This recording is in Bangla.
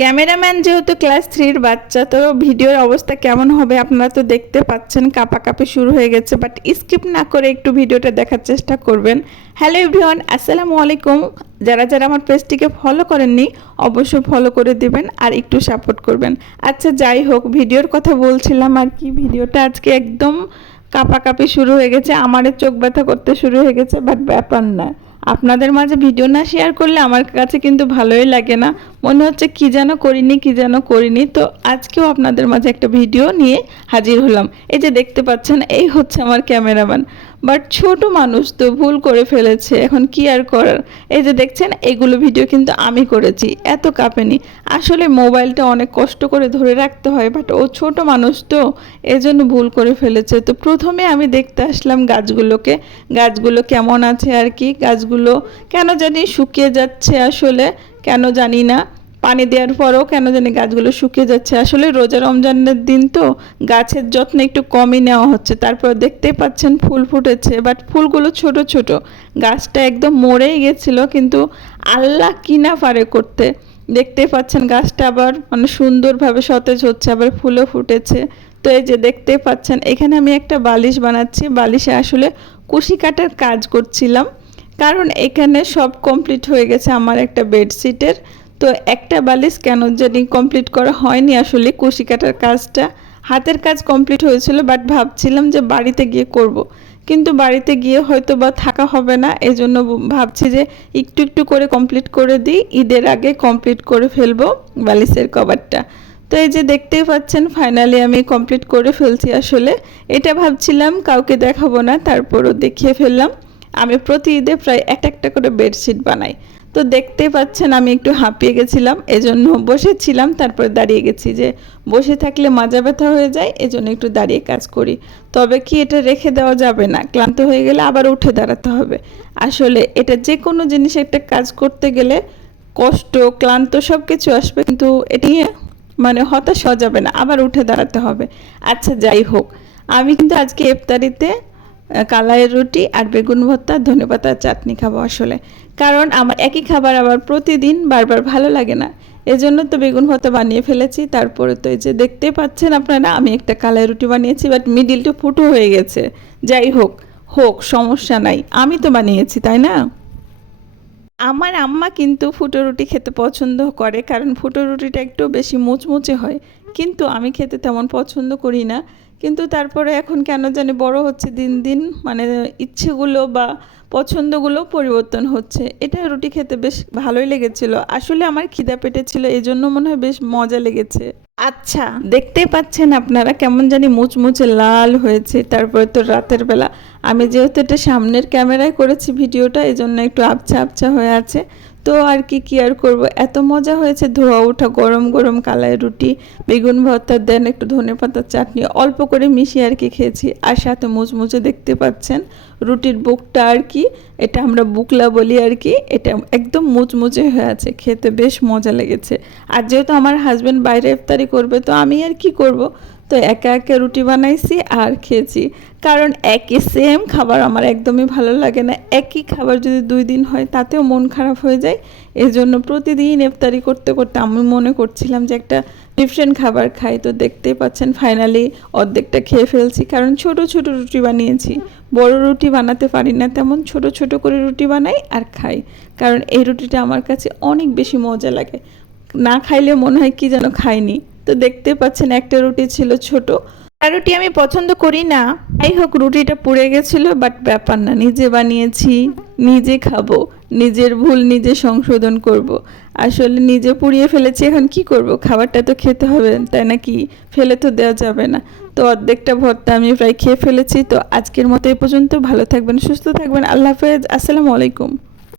ক্যামেরাম্যান যেহেতু ক্লাস 3-র বাচ্চা, তো ভিডিওর অবস্থা কেমন হবে আপনারা তো দেখতে পাচ্ছেন, কাঁপাকাঁপি শুরু হয়ে গেছে। বাট স্কিপ না করে একটু ভিডিওটা দেখার চেষ্টা করবেন। হ্যালো এভরিওয়ান, আসসালামু আলাইকুম। যারা যারা আমার পেজটিকে ফলো করেননি অবশ্যই ফলো করে দিবেন আর একটু সাপোর্ট করবেন। আচ্ছা যাই হোক, ভিডিওর কথা বলছিলাম আর কি। ভিডিওটা আজকে একদম কাঁপাকাঁপি শুরু হয়ে গেছে, আমারও চোখ ব্যথা করতে শুরু হয়ে গেছে। বাট ব্যাপার না, আপনাদের মাঝে ভিডিও না শেয়ার করলে আমার কাছে কিন্তু ভালোই লাগে না, মনে হচ্ছে কি যেন করিনি। তো আজকেও আপনাদের মাঝে একটা ভিডিও নিয়ে হাজির হলাম। এই যে দেখতে পাচ্ছেন, এই হচ্ছে আমার ক্যামেরাম্যান। বাট ছোট মানুষ তো ভুল করে ফেলেছে, এখন কি আর করার। এই যে দেখছেন, এইগুলো ভিডিও কিন্তু আমি করেছি, এত কাঁপেনি। আসলে মোবাইলটা অনেক কষ্ট করে ধরে রাখতে হয়, বাট ও ছোট মানুষ তো এজন্য ভুল করে ফেলেছে। তো প্রথমে আমি দেখতে আসলাম গাছগুলো কেমন আছে আর কি। গাছগুলো কেন জানি শুকিয়ে যাচ্ছে, আসলে কেন জানি না। পানি দেওয়ার পরেও কেন জানি গাছগুলো শুকিয়ে যাচ্ছে। আসলে রোজা রমজানের দিন তো গাছের যত্ন একটু কমই নেওয়া হচ্ছে। তারপর দেখতেই পাচ্ছেন ফুল ফুটেছে, বাট ফুলগুলো ছোট ছোট। গাছটা একদম মরেই গেছিলো, কিন্তু আল্লাহ কি না পারে করতে। দেখতেই পাচ্ছেন গাছটা আবার মানে সুন্দরভাবে সতেজ হচ্ছে, আবার ফুলও ফুটেছে। তো এই যে দেখতেই পাচ্ছেন, এখানে আমি একটা বালিশ বানাচ্ছি। বালিশে আসলে কুশি কাটার কাজ করছিলাম, কারণ এখানে সব কমপ্লিট হয়ে গেছে আমার একটা বেডশিটের। তো একটা বালিশ কেন জানি কমপ্লিট করা হয়নি, আসলে কুশি কাটার কাজটা। হাতের কাজ কমপ্লিট হয়েছিল, বাট ভাবছিলাম যে বাড়িতে গিয়ে করব। কিন্তু বাড়িতে গিয়ে হয়তো বা থাকা হবে না, এই জন্য ভাবছি যে একটু একটু করে কমপ্লিট করে দিই, ঈদের আগে কমপ্লিট করে ফেলবো বালিশের কভারটা। তো এই যে দেখতেই পাচ্ছেন, ফাইনালি আমি কমপ্লিট করে ফেলছি। আসলে এটা ভাবছিলাম কাউকে দেখাবো না, তারপরও দেখিয়ে ফেললাম। আমি প্রতি ঈদে প্রায় একটা করে বেডশিট বানাই। তো দেখতেই পাচ্ছেন আমি একটু হাঁপিয়ে গেছিলাম, এজন্য বসেছিলাম, তারপর দাঁড়িয়ে গেছি। যে বসে থাকলে মাজা ব্যথা হয়ে যায়, এজন্য একটু দাঁড়িয়ে কাজ করি। তবে কি এটা রেখে দেওয়া যাবে না, ক্লান্ত হয়ে গেলে আবার উঠে দাঁড়াতে হবে। আসলে এটা যে কোনো জিনিস একটা কাজ করতে গেলে কষ্ট ক্লান্ত সব কিছু আসবে, কিন্তু এটি মানে হতাশ হওয়া যাবে না, আবার উঠে দাঁড়াতে হবে। আচ্ছা যাই হোক, আমি কিন্তু আজকে ইফতারিতে কালাইয়ের রুটি আর বেগুন ভর্তা ধনেপাতার চাটনি খাবো। আসলে কারণ আমার একই খাবার আবার প্রতিদিন বারবার ভালো লাগে না, এজন্য তো বেগুন ভর্তা বানিয়ে ফেলেছি। তারপরে তো এই যে দেখতে পাচ্ছেন আপনারা, আমি একটা কালাই রুটি বানিয়েছি, বাট মিডিলটা ফুটো হয়ে গেছে। যাই হোক সমস্যা নাই, আমি তো বানিয়েছি তাই না। আমার আম্মা কিন্তু ফুটো রুটি খেতে পছন্দ করে, কারণ ফুটো রুটিটা একটু বেশি মুচমুচে হয়, কিন্তু আমি খেতে তেমন পছন্দ করি না। কিন্তু তারপরে এখন কেন জানি বড় হচ্ছে দিন দিন, মানে ইচ্ছেগুলো বা পছন্দগুলো পরিবর্তন হচ্ছে। এটা রুটি খেতে বেশ ভালোই লেগেছিল, আসলে আমার খিদা পেটে ছিল, এই জন্য মনে হয় বেশ মজা লেগেছে। আচ্ছা দেখতেই পাচ্ছেন আপনারা, কেমন জানি মুচমুচে লাল হয়েছে। তারপরে তো রাতের বেলা আমি যেহেতু এটা সামনের ক্যামেরায় করেছি ভিডিওটা, এই জন্য একটু আবছা আবছা হয়ে আছে। তো আর কি আর করব, এত মজা হয়েছে। ধোয়া ওঠা গরম গরম কালাই রুটি, বেগুন ভর্তা, দেন একটু ধনেপাতার চাটনি অল্প করে মিশিয়ে আর কি খেয়েছি। আর সাথে মুচমুচে দেখতে পাচ্ছেন রুটির বুকটা আর কি, এটা আমরা বুকলা বলি আর কি, এটা একদম মুচমুচে হয়ে আছে, খেতে বেশ মজা লেগেছে। আর যেহেতু আমার হাজব্যান্ড বাইরে ইফতারি করবে, তো আমি আর কি করব, তো একা একা রুটি বানাইছি আর খেয়েছি। কারণ একই সেম খাবার আমার একদমই ভালো লাগে না। একই খাবার যদি 2 দিন হয় তাতেও মন খারাপ হয়ে যায়। এই জন্য প্রতিদিন ইফতারি করতে করতে আমি মনে করছিলাম যে একটা ডিফারেন্ট খাবার খাই। তো দেখতেই পাচ্ছেন ফাইনালি অর্ধেকটা খেয়ে ফেলছি, কারণ ছোট ছোট রুটি বানিয়েছি। বড় রুটি বানাতে পারি না, তেমন ছোট ছোট করে রুটি বানাই আর খাই, কারণ এই রুটিটা আমার কাছে অনেক বেশি মজা লাগে। না খাইলে মনে হয় কি যেন খাইনি। তো দেখতে পাচ্ছেন একটা রুটি ছিল ছোট, আর রুটি আমি পছন্দ করি না। যাই হোক, রুটিটা পুড়ে গেছিল, বাট ব্যাপার না, নিজে বানিয়েছি, নিজে খাবো, নিজের ভুল নিজে সংশোধন করব। আসলে নিজে পুড়িয়ে ফেলেছি, এখন কি করব, খাবারটা তো খেতে হবে তাই নাকি, ফেলে তো দেওয়া যাবে না। তো অর্ধেকটা ভর্তা আমি প্রায় খেয়ে ফেলেছি। তো আজকের মতো এ পর্যন্ত, ভালো থাকবেন, সুস্থ থাকবেন, আল্লাহ হাফেজ, আসসালামু আলাইকুম।